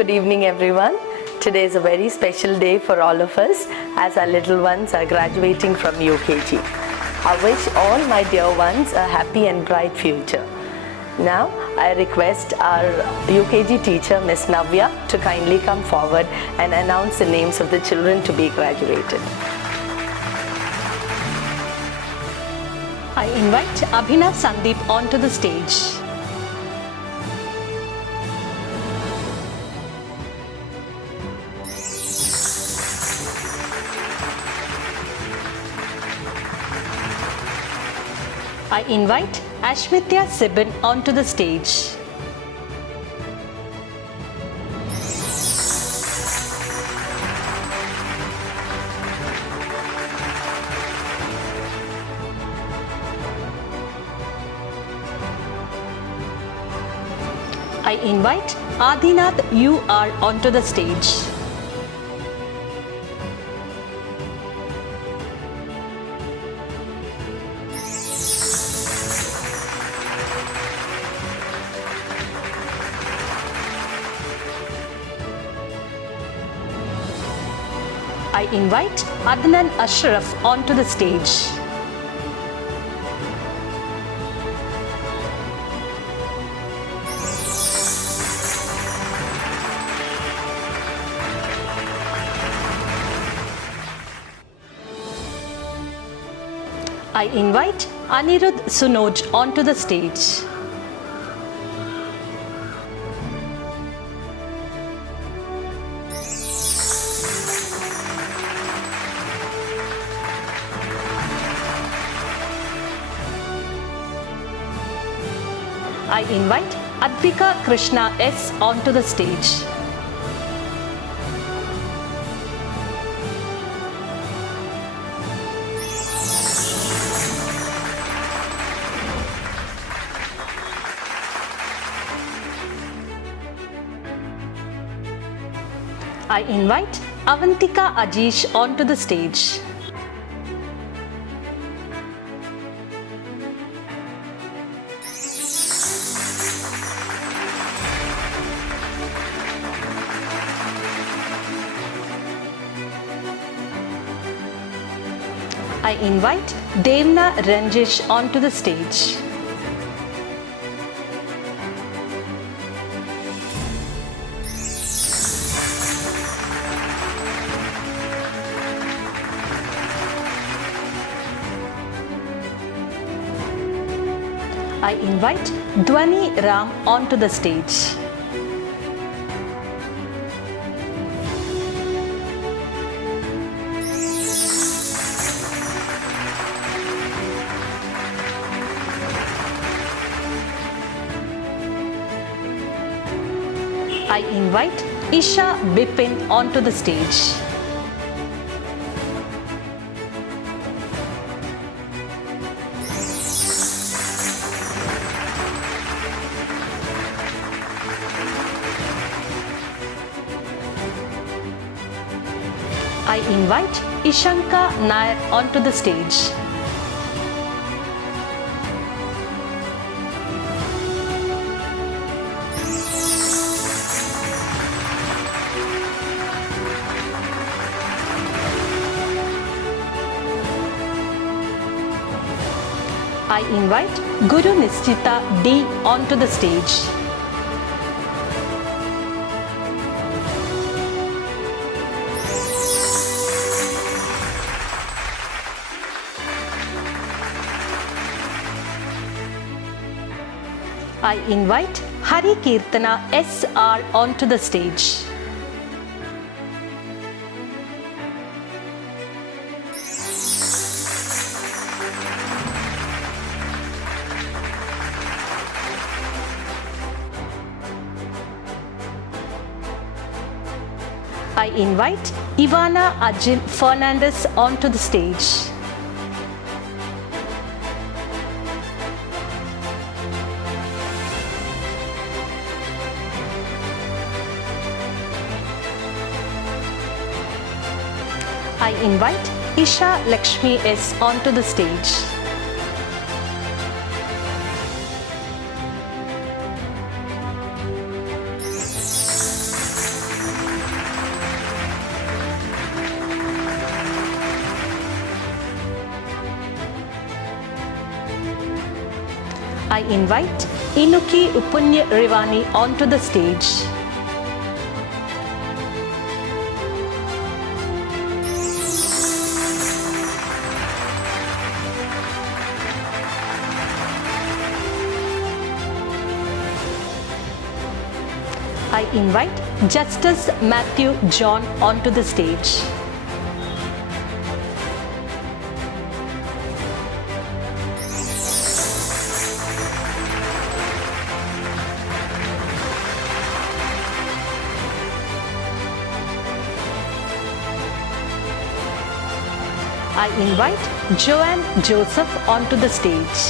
Good evening, everyone. Today is a very special day for all of us as our little ones are graduating from UKG. I wish all my dear ones a happy and bright future. Now, I request our UKG teacher, Miss Navya, to kindly come forward and announce the names of the children to be graduated. I invite Abhinav Sandeep onto the stage. I invite Ashmitya Sibin onto the stage. I invite Adinath UR onto the stage. I invite Adnan Ashraf onto the stage. I invite Anirudh Sunoj onto the stage. I invite Advika Krishna S onto the stage. I invite Avantika Ajish onto the stage. I invite Devna Ranjish onto the stage. I invite Dwani Ram onto the stage. I invite Isha Bipin onto the stage. I invite Ishanka Nair onto the stage. I invite Guru Nischita D onto the stage. I invite Hari Kirtana SR onto the stage. I invite Ivana Ajin Fernandez onto the stage. I invite Isha Lakshmi S onto the stage. I invite Inuki Upunya Rivani onto the stage. I invite Justice Matthew John onto the stage. I invite Joanne Joseph onto the stage.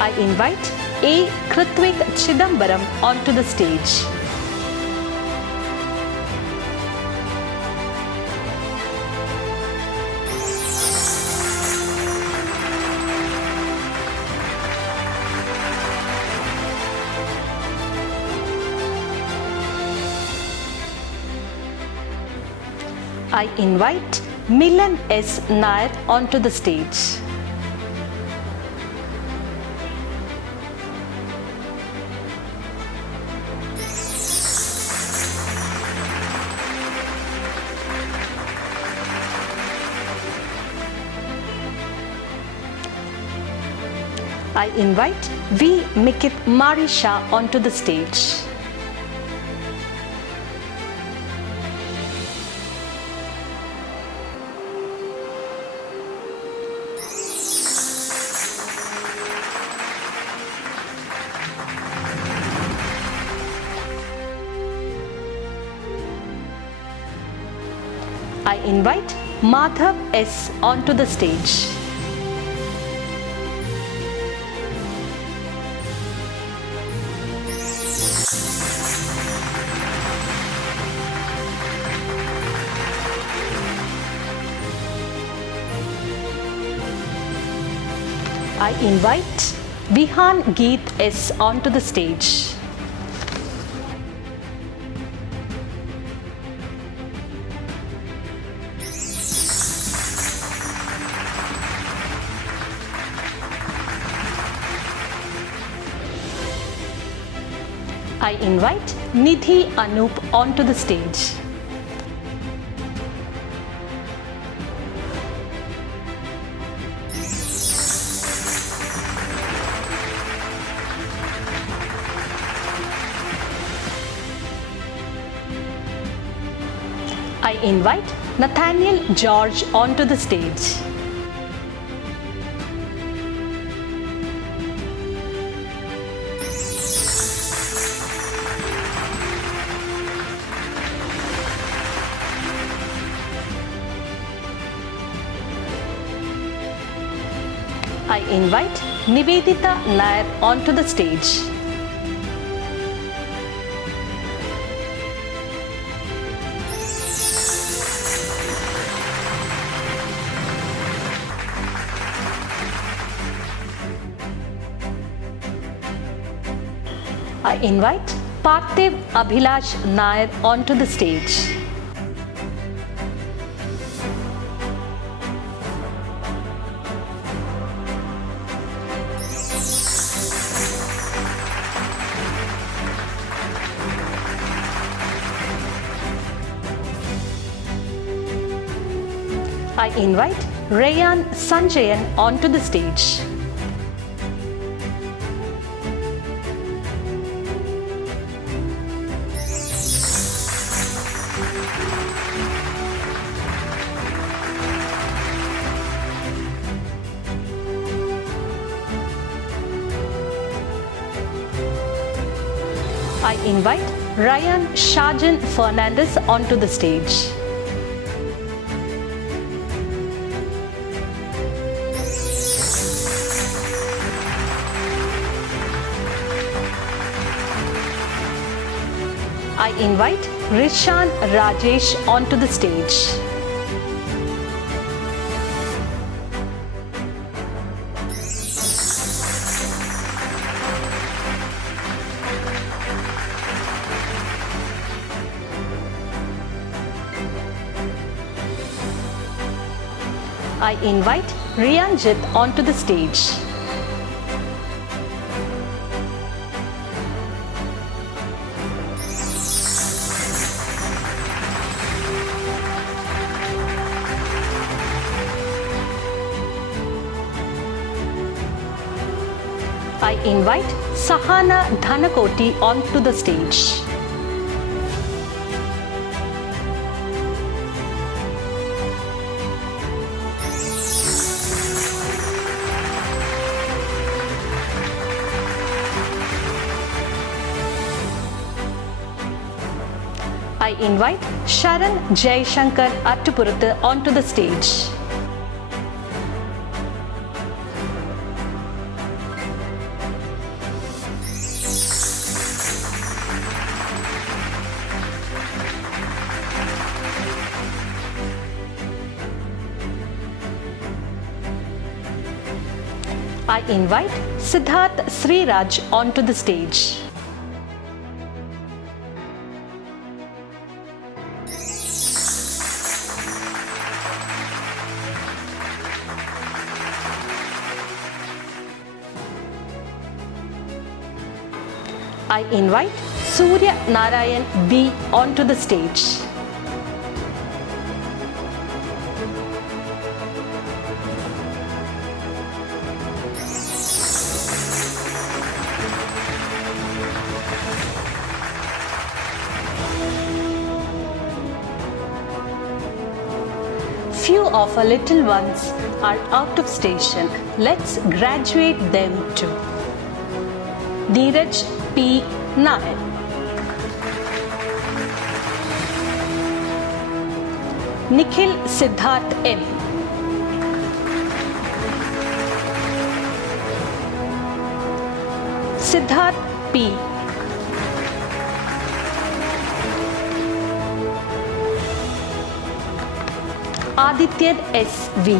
I invite A. Krithwik Chidambaram onto the stage. I invite Milan S. Nair onto the stage. I invite V. Mikit Marisha onto the stage. I invite Madhav S. onto the stage. I invite Vihan Geet S. onto the stage. I invite Nidhi Anup onto the stage. I invite Nathaniel George onto the stage. I invite Nivedita Nair onto the stage. I invite Parthiv Abhilash Nair onto the stage. I invite Rayan Sanjayan onto the stage. I invite Ryan Shajan Fernandez onto the stage. I invite Rishan Rajesh onto the stage. I invite Riyanjit onto the stage. I invite Sahana Dhanakoti onto the stage. I invite Sharan Jaishankar Attupuruthu onto the stage. I invite Siddharth Sriraj onto the stage. I invite Surya Narayan B onto the stage. Few of our little ones are out of station. Let's graduate them too. Dheeraj P. Nair, Nikhil Siddharth M, Siddharth P, Adityan S. V,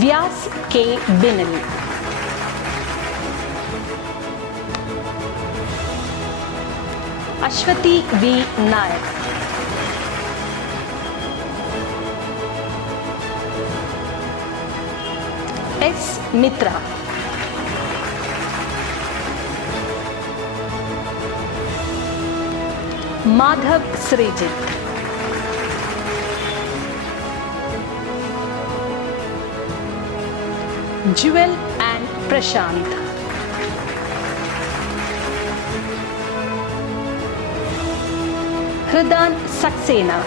Vyas K. Binal, Ashwati V. Nair, S. Mitra, Madhav Srijit, Jewel and Prashant, Hridan Saxena,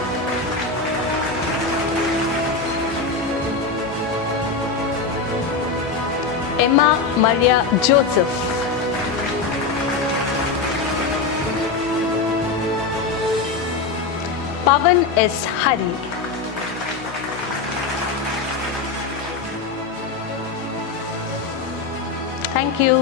Emma Maria Joseph, Pavan S. Hari, thank you.